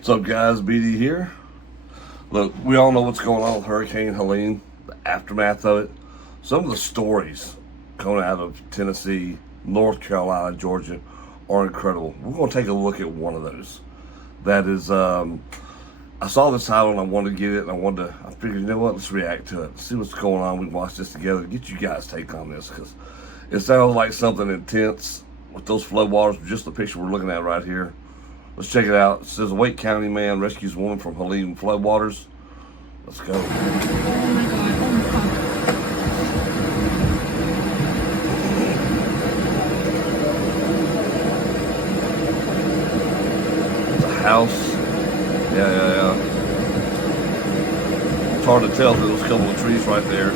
What's up, guys? BD here. Look, we all know what's going on with Hurricane Helene, the aftermath of it. Some of the stories coming out of Tennessee, North Carolina, Georgia are incredible. We're going to take a look at one of those. That is, I saw this title and I wanted to get it, and I figured, you know what, let's react to it. See what's going on. We can watch this together, get you guys' take on this, because it sounds like something intense with those floodwaters, just the picture we're looking at right here. Let's check it out. It says a Wake County man rescues woman from Helene floodwaters. Let's go. It's a house. Yeah. It's hard to tell through those couple of trees right there.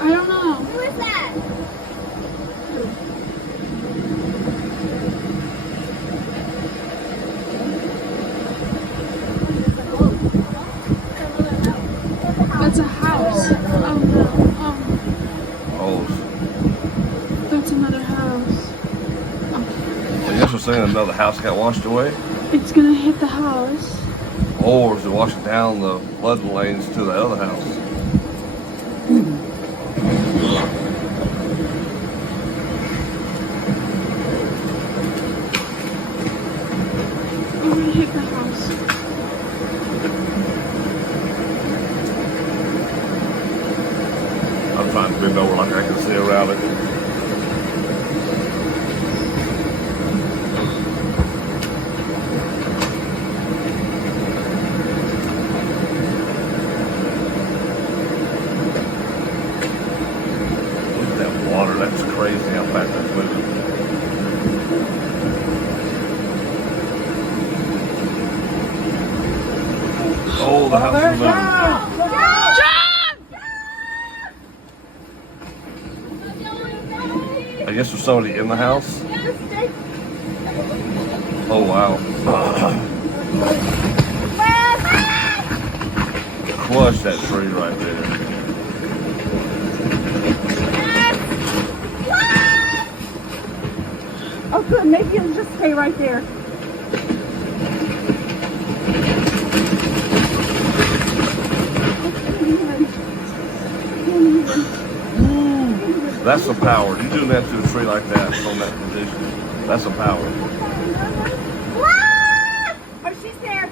I don't know. Who is that? That's a house. Oh no. Oh. That's another house. I guess we're saying another house got washed away? It's gonna hit the house. Or is it washing down the flood lanes to the other house? It's gonna hit the house. I'm trying to bend over like I can see around it. Look at that water. That's crazy how fast that's moving. Oh, the house is moving. I guess there's somebody in the house. Oh, wow. Crush that tree right there. Oh good, maybe he'll just stay right there. That's the power. You doing that to a tree like that from that position. That's the power. Oh, she's there.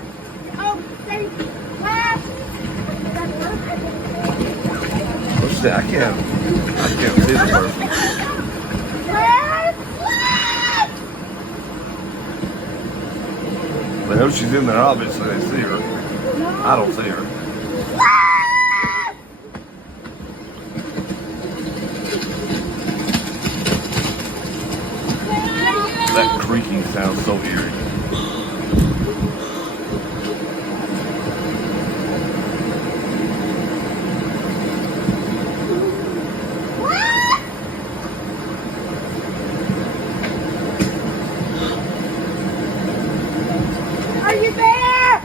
Oh, stay. What's that? I can't see the person. They know she's in there, obviously they see her. I don't see her. That creaking sounds so eerie. Are you there?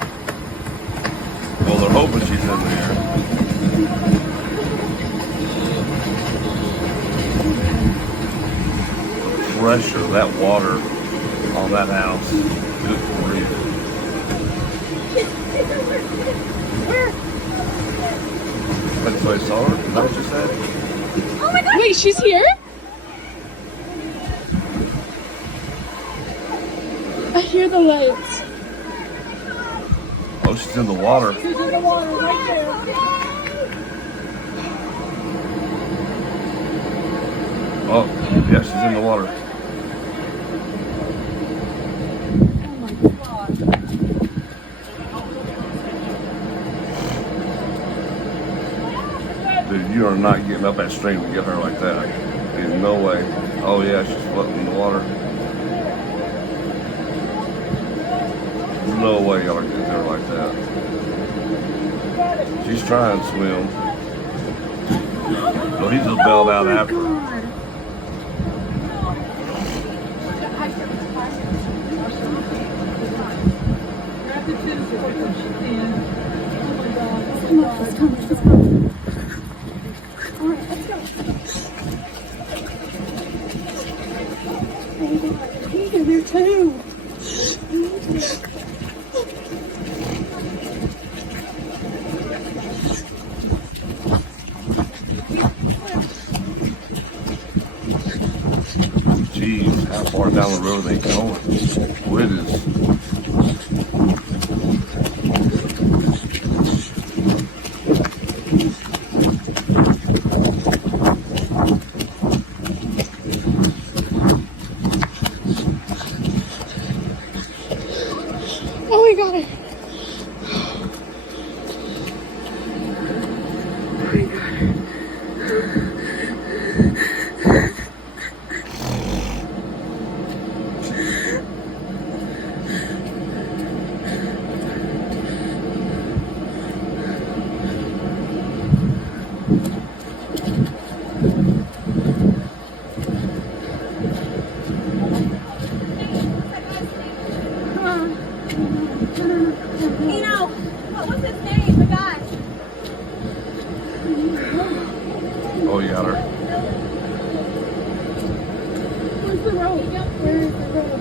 Well, they're hoping she's in there. The pressure, that water on that house. Good grief. Where? That's what I saw her? Is that what you said? Oh my God. Wait, she's here? I hear the lights. Oh, she's in the water. She's in the water right there. Oh, yeah, she's in the water. Dude, you are not getting up that stream to get her like that. There's no way. Oh yeah, she's floating in the water. No way y'all are getting her like that. She's trying to swim. No, he's just bailed out after her. Come on, let's come, let's come. All right, let's go. Oh God, he's in there too. Jeez, how far down the road are they going? Oh, it is. Oh, we got it. What was his name? The guy. Oh, you got her. Where's the road? Where is the road?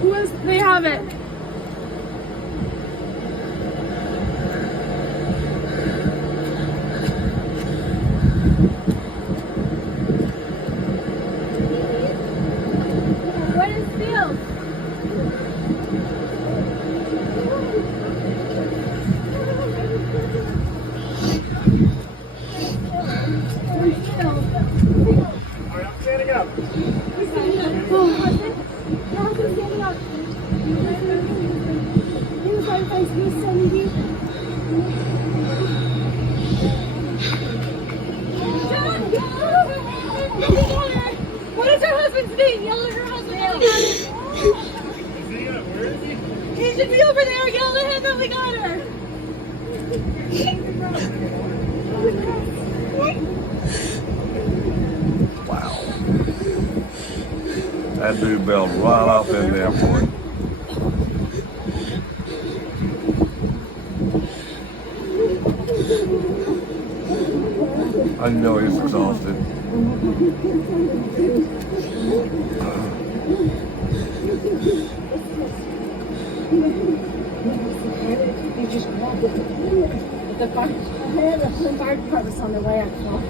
Who is? They have it. What is Field? Alright, I'm standing up. What is her husband's name? Yell at her husband. Is he? Where is he? He should be over there. Yell at him that we got her. Wow. That dude bailed right off in there, boy. I know he's exhausted. You just walk with it. The fire department's on their way. I called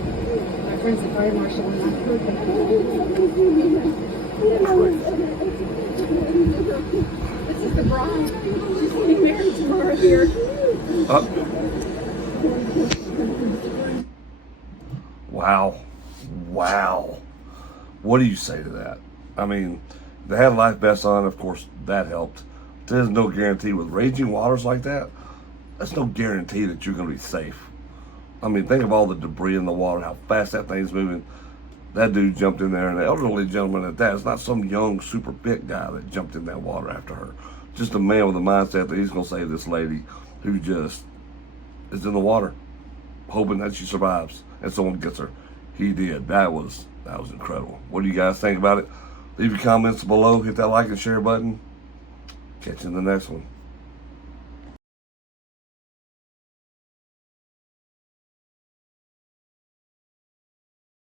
my friend's the fire marshal and I heard them. This is the bride. She's getting married tomorrow here. Wow. Wow. What do you say to that? I mean, they had life vests on, of course, that helped. There's no guarantee with raging waters like that. That's no guarantee that you're going to be safe. I mean, think of all the debris in the water, how fast that thing's moving. That dude jumped in there, and an elderly gentleman at that. It's not some young, super fit guy that jumped in that water after her. Just a man with a mindset that he's going to save this lady who just is in the water, hoping that she survives and someone gets her. He did. That was incredible. What do you guys think about it? Leave your comments below. Hit that like and share button. Catch you in the next one.